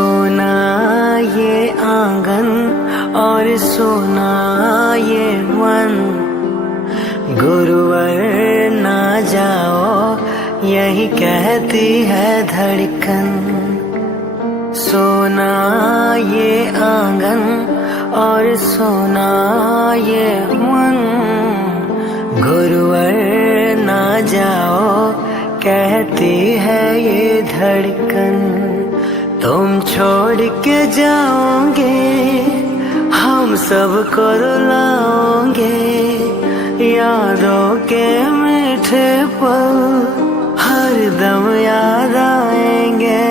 सोना ये आंगन और सोना ये मन गुरुवर ना जाओ यही कहती है धड़कन सोना ये आंगन और सोना ये मन गुरुवर ना जाओ कहती है ये धड़कन तुम छोड़ के जाओगे, हम सबको रुलाओगे यादों के मीठे पल हर दम याद आएँगे।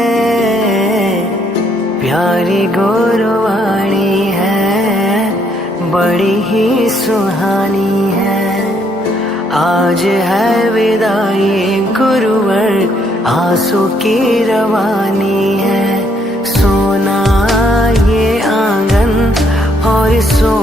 प्यारी गोरवाणी है, बड़ी ही सुहानी है। आज है विदाई, गुरुवर, आँसू की रवानी है। sorry so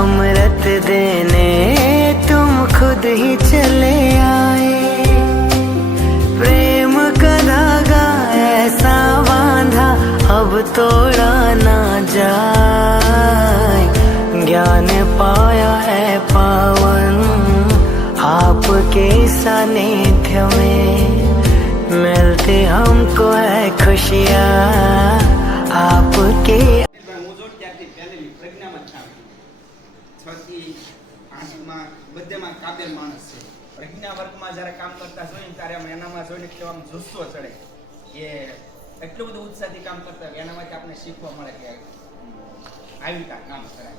अमृत देने, तुम खुद ही चले आए। प्रेम का धागा ऐसा बांधा, अब तोड़ा ना जाए। ज्ञान पाया है पावन, आपके सानिध्य में। मिलते हमको है खुशियाँ, आपके છ થી આઠમાં બધેમાં કાબેલ માણસ છે. પ્રજ્ઞા વર્ગમાં જ્યારે કામ કરતા જોઈને ત્યારે એનામાં જોઈને કેવો જુસ્સો ચડે કે એટલું બધું ઉત્સાહથી કામ કરતા એનામાંથી આપણે શીખવા મળે કે આવી રીતે કામ કરાય.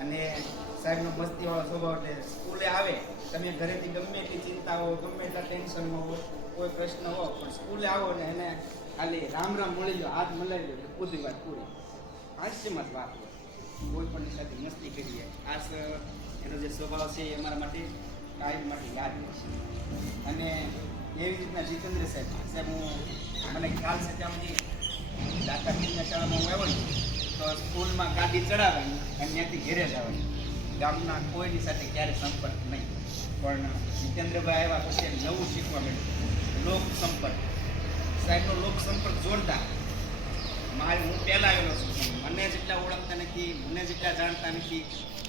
અને સાહેબનો મસ્તીવાળો સ્વભાવ એટલે સ્કૂલે આવે, તમે ઘરેથી ગમે એટલી ચિંતા હો, ગમે એટલા ટેન્શનમાં હો, કોઈ પ્રશ્ન હો, પણ સ્કૂલે આવો ને એને ખાલી રામ રામ મળી લો, હાથ મળી લો પૂરી વાત પૂરી. હાસ્યમાં જ વાત કોઈ પણ સાથે મસ્તી કરીએ આ એનો જે સ્વભાવ છે એ અમારા માટે કાયમ માટે યાદ રહેશે અને એવી રીતના જીતેન્દ્ર સાહેબ સાહેબ, હું, મને ખ્યાલ છે ત્યાં સુધી દાતા પીરના શાળામાં હું આવ્યો તો સ્કૂલમાં ગાડી ચડાવવાની અને ત્યાંથી ઘેરે જવાની ગામના કોઈની સાથે ક્યારે સંપર્ક નહીં. પણ જીતેન્દ્રભાઈ આવ્યા પછી નવું શીખવા મળ્યું. લોક સંપર્ક સાહેબનો લોક સંપર્ક જોરદાર. મારે હું પહેલા આવેલો છું. મને જેટલા ઓળખતા નથી, મને જેટલા જાણતા નથી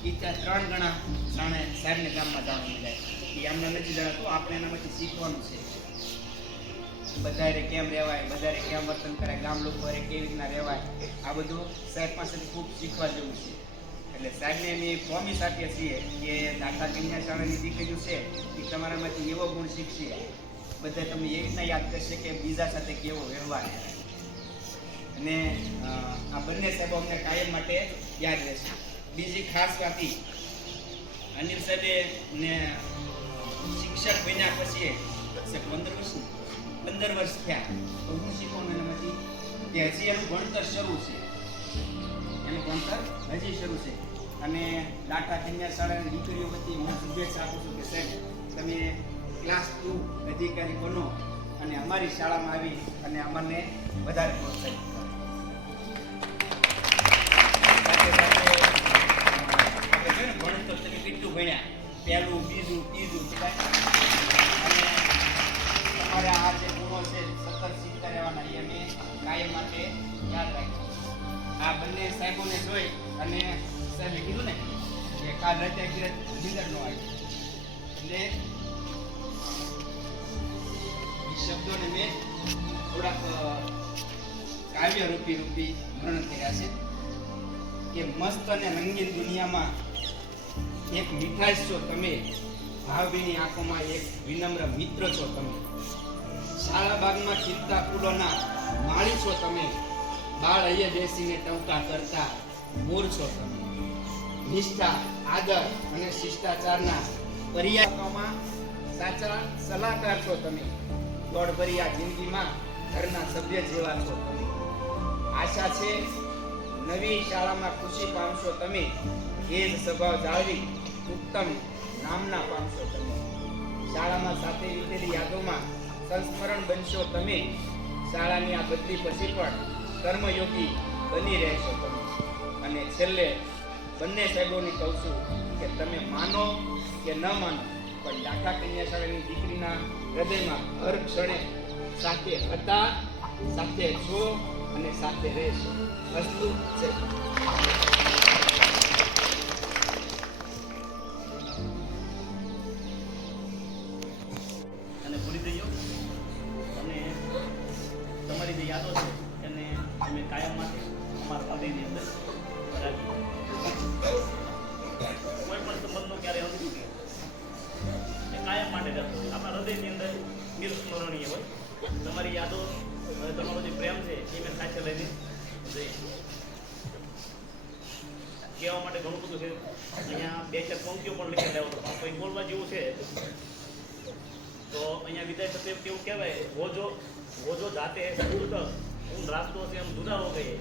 એ ત્યાં ત્રણ ગણા જાણે સાહેબને ગામમાં જાણવા મળ્યા એ અમને નથી જાણતું, આપણે એનામાંથી શીખવાનું છે. બધારે કેમ રહેવાય, બધારે કેમ વર્તન કરાય, ગામ લોકો કેવી રીતના રહેવાય, આ બધું સાહેબ પાસેથી ખૂબ શીખવા જેવું છે. એટલે સાહેબને એની પ્રોમિસ આપીએ છીએ કે દાખલા કન્યા શાળાની દીકરીઓ છે એ તમારામાંથી એવો ગુણ શીખશે. બધા તમને એવી રીતના યાદ કરશે કે બીજા સાથે કેવો વ્યવહાર અને આ બંને સાહેબો અમને કાયમ માટે યાદ રહેશે બીજી ખાસ વાત અનિલ સાહેબે ને શિક્ષક બન્યા પછી પંદર વર્ષ પંદર વર્ષ થયા. શીખવાનું એનામાંથી કે હજી એનું ભણતર શરૂ છે. એનું ભણતર હજી શરૂ છે. અને લાટા કન્યા શાળાની દીકરીઓ વતી હું શુભેચ્છા આપું છું કે સાહેબ, તમે ક્લાસ ટુ અધિકારી બનો. અને અમારી શાળામાં આવી અને અમને વધારે પ્રોત્સાહિત કરો. કેટલું ભણ્યા. પહેલું, બીજું, ત્રીજું તમારે આ જે ગુણો છે, સતત શીખતા રહેવાના, એ અમે કાયમ માટે યાદ રાખીશું આ બંને સાહેબોને જોઈ અને સાહેબે કીધું ને કે કાલ રાતે અગિયાર નીંદર ન આવી. એટલે શબ્દોને મેં થોડાક અ, કાવ્ય રૂપી વર્ણન કર્યા છે. કે મસ્ત અને રંગીન દુનિયામાં એક મીઠાશ છો તમે ભાવભીની આંખોમાં એક વિનમ્ર મિત્ર છો તમે. શાળા બાગમાં ખીલતા ફૂલોના માળી છો તમે. બાળ અહીંયા બેસીને ટંકા કરતા મોર છો તમે. નિષ્ઠા આદર અને શિષ્ટાચારના પર્યાયોમાં સાચા સલાહકાર છો તમે. દોડભરી આ જિંદગીમાં ઘરના સભ્ય જેવા છો આશા છે નવી શાળામાં ખુશી પામશો તમે. એ જ સ્વભાવ જાળવી ઉત્તમ નામના પામશો તમે. શાળામાં સાથે વીતેલી યાદોમાં સંસ્મરણ બનશો તમે. શાળાની આ બદલી પછી પણ કર્મયોગી બની રહેશો તમે. અને છેલ્લે બંને સાહેબોને કહું છું કે તમે માનો કે ન માનો પણ ડાકા કન્યા શાળાની દીકરીના હૃદયમાં હર ક્ષણે સાથે હતા, સાથે છો અને સાથે રહેશો. હસ્તુ છે. હૃદયની અંદર નિરસ્મરણીય હોય તમારી યાદો તમારો જે પ્રેમ છે એ મેં સાથે લઈને જઈશ કહેવા માટે ઘણું બધું છે અહીંયા બે ચાર પંક્તિઓ પણ લખી લેવો તો કોઈ બોલવા જેવું છે તો અહીંયા વિદાય પછી એમ કેવું કહેવાય હોજો હોજો જાતે સુરત હું રાસ્તો છે એમ જુદા હો ગયે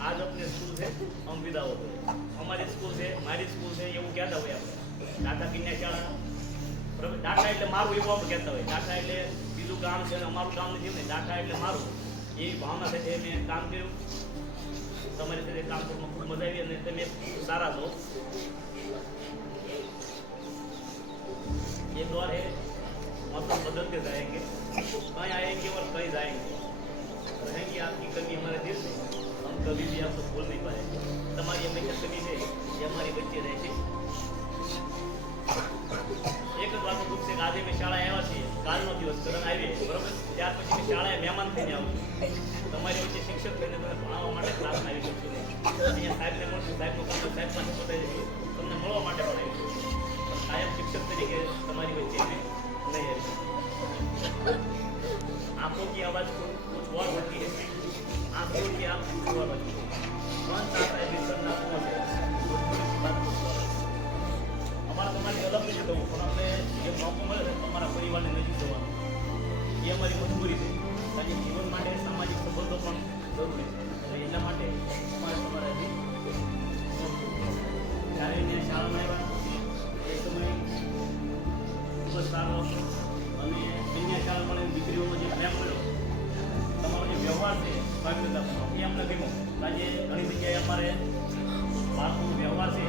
આજ અપની સ્કૂલ છે અમ વિદા હો ગયે અમારી સ્કૂલ છે મારી સ્કૂલ છે એવું કહેતા હોય આપણે દાદા કન્યા શાળા બરાબર દાખલા એટલે મારું એવું આપણે કહેતા હોય દાખલા એટલે બીજું કામ છે અને અમારું કામ નથી ને દાખલા એટલે મારું એવી ભાવના સાથે મેં કામ કર્યું તમારી સાથે કામ કરવામાં ખૂબ મજા આવી અને તમે સારા છો ये दौर है मौसम बदलते जाएंगे થઈને આવું તમારી વચ્ચે શિક્ષક થઈને તમે ભણાવવા માટે ક્લાસમાં આવી શકશો અહીંયા સાહેબને મળશું સાહેબ દુકાનમાં સાહેબ પાસે શોધાઈ જઈશું તમને મળવા માટે પણ આવી શકું સાહેબ શિક્ષક તરીકે તમારી વચ્ચે અમે લઈ આવી શકું આંખો કી આવાજ કુછ ઓર હોતી હે આંખો કી આપ કુછ ઓર હોતી કોણ ચાહતા હે વિશ્વ ના અમારા તમારી અલગ નથી જવું પણ અમને જે મોકો મળે છે, તમારા પરિવારને નજીક જવાનું. એ અમારી મજબૂરી થઈ પોતાની જીવન માટે, સામાજિક સંબંધો પણ જરૂરી છે. એટલા માટે તમારે તમારાથી જ્યારે એને શાળામાં આવ્યા એ સમયે ખૂબ જ સારો હતો. અને અન્ય શાળામાં પણ દીકરીઓમાં જે પ્રેમ કર્યો. તમારો જે વ્યવહાર છે ભાગ્યતા એ અમને ગમ્યો આજે ઘણી જગ્યાએ અમારે બાળકોનો વ્યવહાર છે